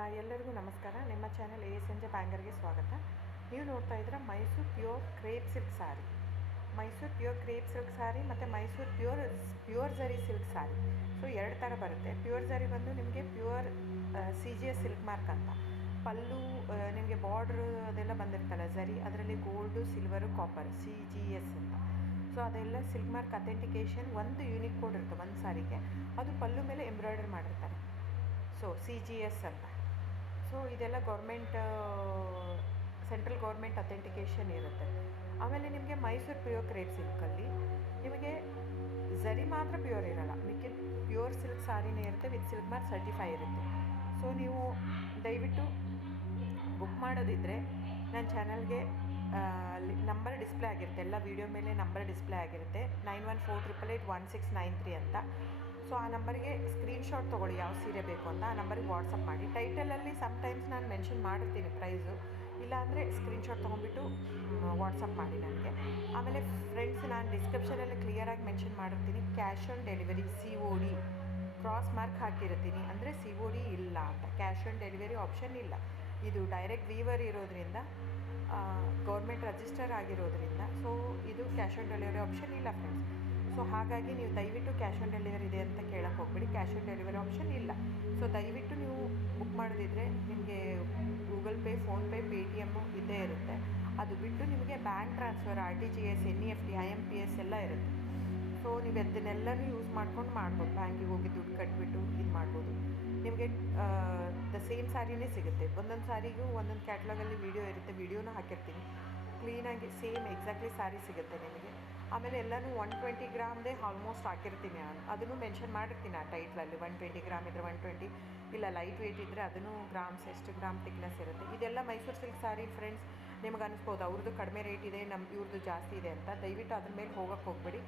ಎಲ್ಲರಿಗೂ ನಮಸ್ಕಾರ. ನಿಮ್ಮ ಚಾನೆಲ್ ASNJ ಬ್ಯಾಂಗರ್ಗೆ ಸ್ವಾಗತ. ನೀವು ನೋಡ್ತಾ ಇದ್ದೀರಾ ಮೈಸೂರು ಪ್ಯೂರ್ ಕ್ರೇಪ್ ಸಿಲ್ಕ್ ಸಾರಿ. ಮೈಸೂರು ಪ್ಯೂರ್ ಕ್ರೇಪ್ ಸಿಲ್ಕ್ ಸಾರಿ ಮತ್ತು ಮೈಸೂರು ಪ್ಯೂರ್ ಝರಿ ಸಿಲ್ಕ್ ಸಾರಿ. ಸೊ ಎರಡು ಥರ ಬರುತ್ತೆ. ಪ್ಯೂರ್ ಝರಿ ಬಂದು ನಿಮಗೆ ಪ್ಯೂರ್ CGS ಸಿಲ್ಕ್ ಮಾರ್ಕ್ ಅಂತ. ಪಲ್ಲು ನಿಮಗೆ ಬಾರ್ಡ್ರು ಅದೆಲ್ಲ ಬಂದಿರ್ತಲ್ಲ ಝರಿ, ಅದರಲ್ಲಿ ಗೋಲ್ಡು, ಸಿಲ್ವರು, ಕಾಪರ್ CGS ಅಂತ. ಸೊ ಅದೆಲ್ಲ ಸಿಲ್ಕ್ ಮಾರ್ಕ್ ಅಥೆಂಟಿಕೇಷನ್ ಒಂದು ಯೂನಿಕ್ ಕೋಡ್ ಇರುತ್ತೆ ಒಂದು ಸಾರಿಗೆ. ಅದು ಪಲ್ಲು ಮೇಲೆ ಎಂಬ್ರಾಯ್ಡರ್ ಮಾಡಿರ್ತಾರೆ. ಸೊ CGS ಅಂತ. ಸೊ ಇದೆಲ್ಲ ಸೆಂಟ್ರಲ್ ಗೌರ್ಮೆಂಟ್ ಅಥೆಂಟಿಕೇಷನ್ ಇರುತ್ತೆ. ಆಮೇಲೆ ನಿಮಗೆ ಮೈಸೂರು ಪ್ಯೂರ್ ಕ್ರೇಪ್ ಸಿಲ್ಕಲ್ಲಿ ನಿಮಗೆ ಝರಿ ಮಾತ್ರ ಪ್ಯೂರ್ ಇರೋಲ್ಲ, ಮಿಕ್ಕಿದ ಪ್ಯೂರ್ ಸಿಲ್ಕ್ ಸಾರಿನೇ ಇರುತ್ತೆ, ವಿತ್ ಸಿಲ್ಕ್ ಮಾರ್ಕ್ ಸರ್ಟಿಫೈ ಇರುತ್ತೆ. ಸೊ ನೀವು ದಯವಿಟ್ಟು ಬುಕ್ ಮಾಡೋದಿದ್ದರೆ ನನ್ನ ಚಾನಲ್ಗೆ ನಂಬರ್ ಡಿಸ್ಪ್ಲೇ ಆಗಿರುತ್ತೆ, ಎಲ್ಲ ವೀಡಿಯೋ ಮೇಲೆ ನಂಬರ್ ಡಿಸ್ಪ್ಲೇ ಆಗಿರುತ್ತೆ, 9148881693 ಅಂತ. ಸೊ ಆ ನಂಬರ್ಗೆ ಸ್ಕ್ರೀನ್ಶಾಟ್ ತೊಗೊಳ್ಳಿ ಯಾವ ಸೀರೆ ಬೇಕು ಅಂತ, ಆ ನಂಬರ್ಗೆ ವಾಟ್ಸಪ್ ಮಾಡಿ. ಟೈಟಲಲ್ಲಿ ಸಮ್ಟೈಮ್ಸ್ ನಾನು ಮೆನ್ಷನ್ ಮಾಡಿರ್ತೀನಿ ಪ್ರೈಸು, ಇಲ್ಲಾಂದರೆ ಸ್ಕ್ರೀನ್ಶಾಟ್ ತೊಗೊಂಡ್ಬಿಟ್ಟು ವಾಟ್ಸಪ್ ಮಾಡಿ ನನಗೆ. ಆಮೇಲೆ ಫ್ರೆಂಡ್ಸ್, ನಾನು ಡಿಸ್ಕ್ರಿಪ್ಷನಲ್ಲಿ ಕ್ಲಿಯರಾಗಿ ಮೆನ್ಷನ್ ಮಾಡಿರ್ತೀನಿ, cash on delivery COD cross mark ಹಾಕಿರ್ತೀನಿ, ಅಂದರೆ COD ಇಲ್ಲ ಅಂತ, ಕ್ಯಾಶ್ ಆನ್ ಡೆಲಿವರಿ ಆಪ್ಷನ್ ಇಲ್ಲ. ಇದು ಡೈರೆಕ್ಟ್ ವೀವರ್ ಇರೋದ್ರಿಂದ, ಗೌರ್ಮೆಂಟ್ ರಿಜಿಸ್ಟರ್ ಆಗಿರೋದ್ರಿಂದ, ಸೊ ಇದು ಕ್ಯಾಶ್ ಆನ್ ಡೆಲಿವರಿ ಆಪ್ಷನ್ ಇಲ್ಲ ಫ್ರೆಂಡ್ಸ್. ಸೊ ಹಾಗಾಗಿ ನೀವು ದಯವಿಟ್ಟು ಕ್ಯಾಶ್ ಆನ್ ಡೆಲಿವರಿ ಇದೆ ಅಂತ ಕೇಳಕ್ಕೆ ಹೋಗ್ಬೇಡಿ, ಕ್ಯಾಶ್ ಆನ್ ಡೆಲಿವರಿ ಆಪ್ಷನ್ ಇಲ್ಲ. ಸೊ ದಯವಿಟ್ಟು ನೀವು ಬುಕ್ ಮಾಡೋದಿದ್ರೆ ನಿಮಗೆ ಗೂಗಲ್ ಪೇ, ಫೋನ್ಪೇ, Paytm ಇದ್ದೇ ಇರುತ್ತೆ. ಅದು ಬಿಟ್ಟು ನಿಮಗೆ bank transfer, RTGS, NEFT, IMPS ಎಲ್ಲ ಇರುತ್ತೆ. ಸೊ ನೀವು ಅದನ್ನೆಲ್ಲನೂ ಯೂಸ್ ಮಾಡ್ಕೊಂಡು ಮಾಡ್ಬೋದು. ಬ್ಯಾಂಕಿಗೆ ಹೋಗಿ ದುಡ್ಡು ಕಟ್ಬಿಟ್ಟು ಇದು ಮಾಡ್ಬೋದು. ನಿಮಗೆ ದ ಸೇಮ್ ಸ್ಯಾರಿನೇ ಸಿಗುತ್ತೆ. ಒಂದೊಂದು ಸಾರಿಗೂ ಒಂದೊಂದು ಕ್ಯಾಟ್ಲಾಗಲ್ಲಿ ವೀಡಿಯೋ ಇರುತ್ತೆ, ವೀಡಿಯೋನೂ ಹಾಕಿರ್ತೀನಿ. ಕ್ಲೀನಾಗಿ ಸೇಮ್ ಎಕ್ಸಾಕ್ಟ್ಲಿ ಸ್ಯಾರಿ ಸಿಗುತ್ತೆ ನಿಮಗೆ. ಆಮೇಲೆ ಎಲ್ಲನೂ 120 ಗ್ರಾಮ್ದೇ ಆಲ್ಮೋಸ್ಟ್ ಹಾಕಿರ್ತೀನಿ ನಾನು, ಅದನ್ನು ಮೆನ್ಷನ್ ಮಾಡಿರ್ತೀನಿ ಆ ಟೈಟ್ಲಲ್ಲಿ. 120 ಗ್ರಾಮ್ ಇದ್ದರೆ 120, ಇಲ್ಲ ಲೈಟ್ ವೆಯ್ಟ್ ಇದ್ದರೆ ಅದನ್ನು ಗ್ರಾಮ್ಸ್ ಎಷ್ಟು ಗ್ರಾಮ್ ತಿಕ್ನೆಸ್ ಇರುತ್ತೆ. ಇದೆಲ್ಲ ಮೈಸೂರು ಸಿಲ್ಕ್ ಸಾರಿ ಫ್ರೆಂಡ್ಸ್. ನಿಮ್ಗೆ ಅನಿಸ್ಬೋದು ಅವ್ರದ್ದು ಕಡಿಮೆ ರೇಟ್ ಇದೆ, ಇವ್ರದ್ದು ಜಾಸ್ತಿ ಇದೆ ಅಂತ. ದಯವಿಟ್ಟು ಅದ್ರ ಮೇಲೆ ಹೋಗೋಕ್ಕೆ ಹೋಗಬೇಡಿ.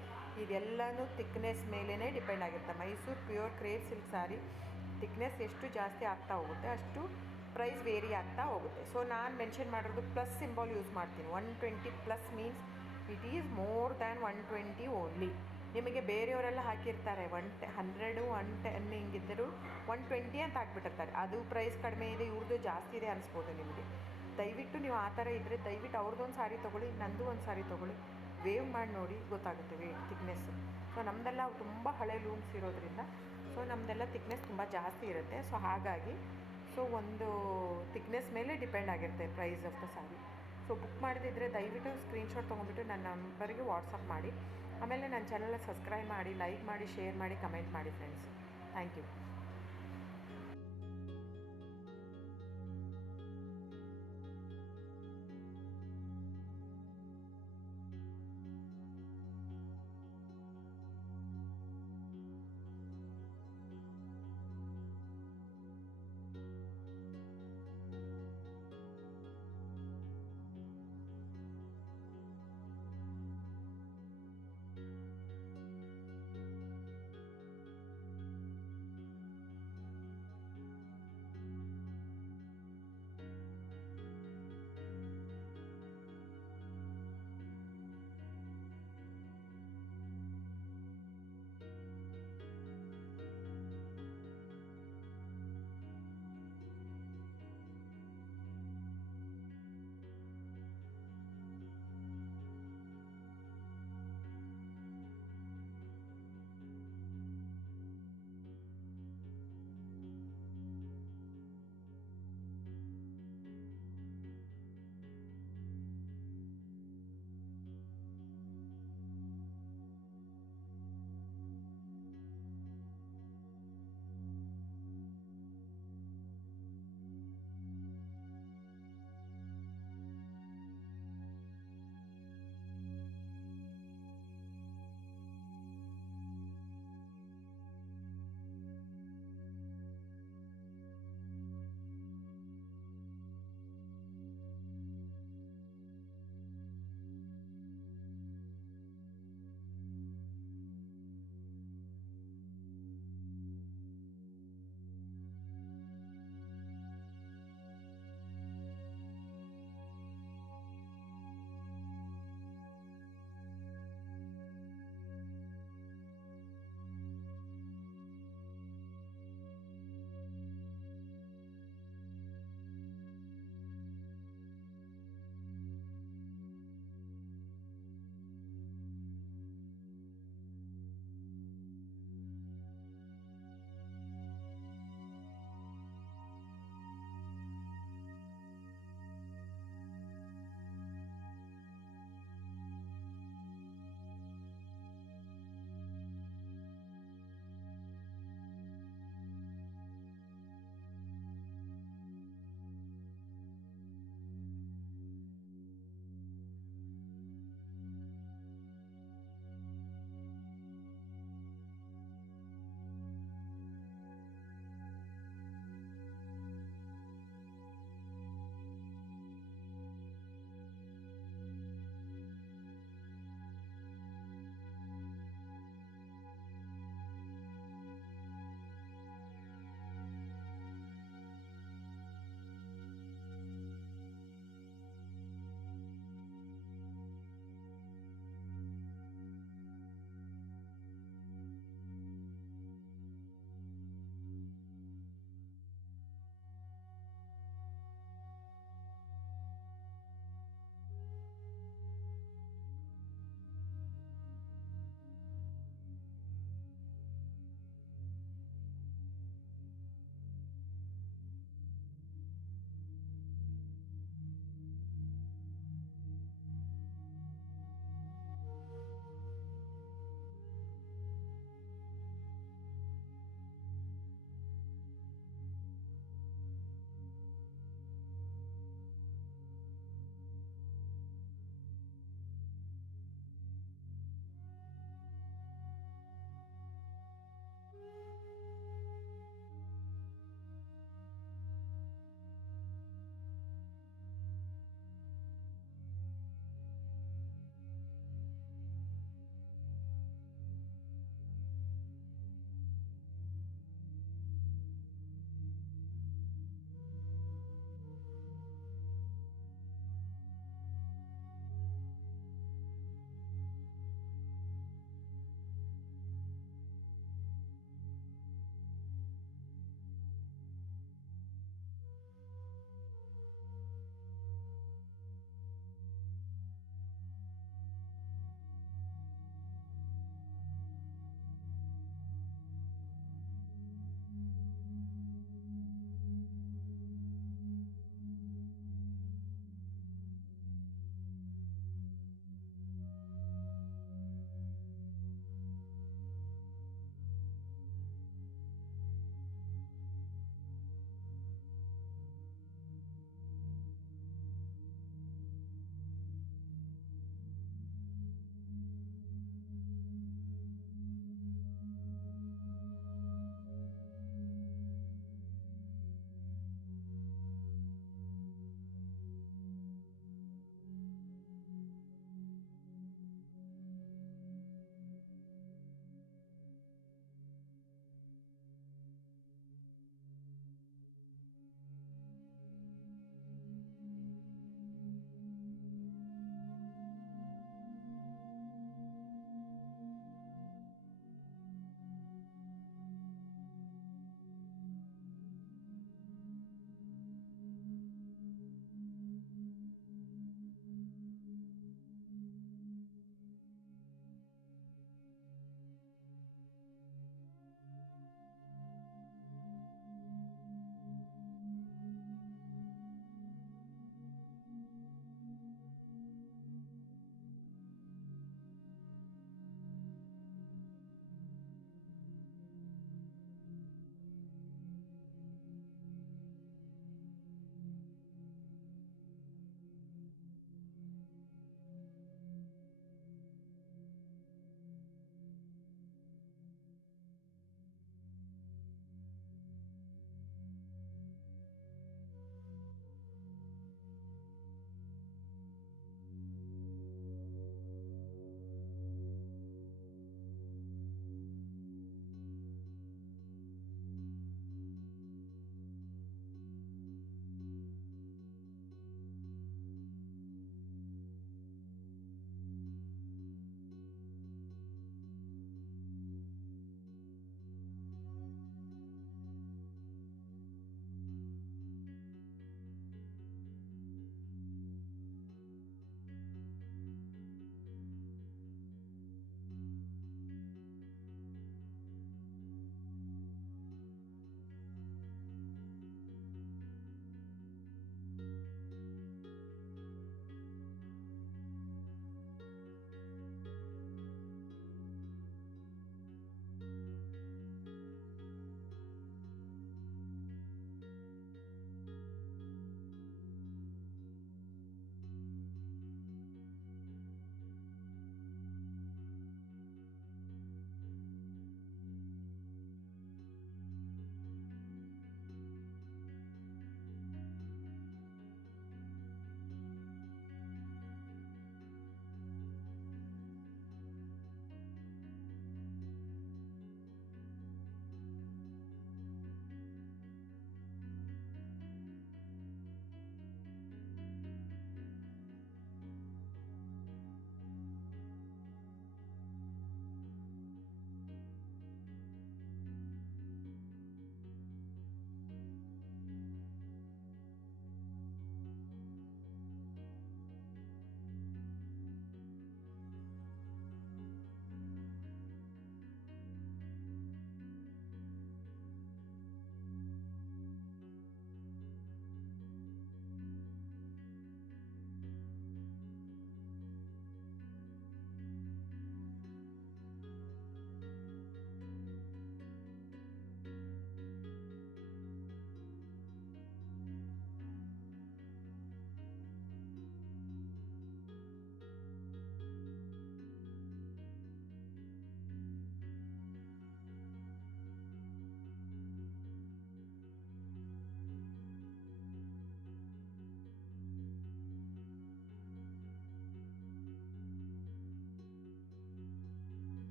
ಇದೆಲ್ಲನೂ ತಿಕ್ನೆಸ್ ಮೇಲೇ ಡಿಪೆಂಡ್ ಆಗಿರುತ್ತೆ. ಮೈಸೂರು ಪ್ಯೂರ್ ಕ್ರೇಪ್ ಸಿಲ್ಕ್ ಸಾರಿ ತಿಕ್ನೆಸ್ ಎಷ್ಟು ಜಾಸ್ತಿ ಆಗ್ತಾ ಹೋಗುತ್ತೆ ಅಷ್ಟು ಪ್ರೈಸ್ ವೇರಿ ಆಗ್ತಾ ಹೋಗುತ್ತೆ. ಸೊ ನಾನು ಮೆನ್ಷನ್ ಮಾಡಿರೋದು ಪ್ಲಸ್ ಸಿಂಬಲ್ ಯೂಸ್ ಮಾಡ್ತೀನಿ. 120 plus means it is more than 120 only. ನಿಮಗೆ ಬೇರೆಯವರೆಲ್ಲ ಹಾಕಿರ್ತಾರೆ 100, 110 ಹಿಂಗಿದ್ದರೂ 120 ಅಂತ ಹಾಕ್ಬಿಟ್ಟಿರ್ತಾರೆ. ಅದು ಪ್ರೈಸ್ ಕಡಿಮೆ ಇದೆ, ಇವ್ರದ್ದು ಜಾಸ್ತಿ ಇದೆ ಅನಿಸ್ಬೋದು ನಿಮಗೆ. ದಯವಿಟ್ಟು ನೀವು ಆ ಥರ ಇದ್ದರೆ ದಯವಿಟ್ಟು ಅವ್ರದ್ದೊಂದು ಸಾರಿ ತೊಗೊಳ್ಳಿ, ನಂದು ಒಂದು ಸಾರಿ ತೊಗೊಳ್ಳಿ, ವೇವ್ ಮಾಡಿ ನೋಡಿ, ಗೊತ್ತಾಗುತ್ತೆ ವೇಟ್ ತಿಕ್ನೆಸ್ಸು. ಸೊ ನಮ್ಮದೆಲ್ಲ ತುಂಬ ಹಳೆ ಲೂಮ್ಸ್ ಇರೋದ್ರಿಂದ, ಸೊ ನಮ್ಮದೆಲ್ಲ ತಿಕ್ನೆಸ್ ತುಂಬ ಜಾಸ್ತಿ ಇರುತ್ತೆ. ಸೊ ಹಾಗಾಗಿ ಒಂದು ತಿಕ್ನೆಸ್ ಮೇಲೆ ಡಿಪೆಂಡ್ ಆಗಿರುತ್ತೆ price of the sari. So book ಮಾಡಿದಿದ್ರೆ ದಯವಿಟ್ಟು ಸ್ಕ್ರೀನ್ಶಾಟ್ ತೊಗೊಂಡ್ಬಿಟ್ಟು ನನ್ನ ನಂಬರಿಗೆ ವಾಟ್ಸಪ್ ಮಾಡಿ. ಆಮೇಲೆ ನನ್ನ ಚಾನಲ್ನ ಸಬ್ಸ್ಕ್ರೈಬ್ ಮಾಡಿ, ಲೈಕ್ ಮಾಡಿ, ಶೇರ್ ಮಾಡಿ, ಕಮೆಂಟ್ ಮಾಡಿ ಫ್ರೆಂಡ್ಸ್. Thank you.